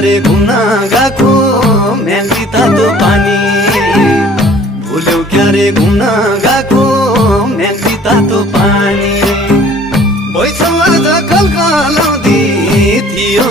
क्यारे घुम्न गएको म्याग्दी तातो पानी भुल्यौ क्यारे घुम्न गएको म्याग्दी तातो पानी भइसौ आज कलकलाउँदी थियो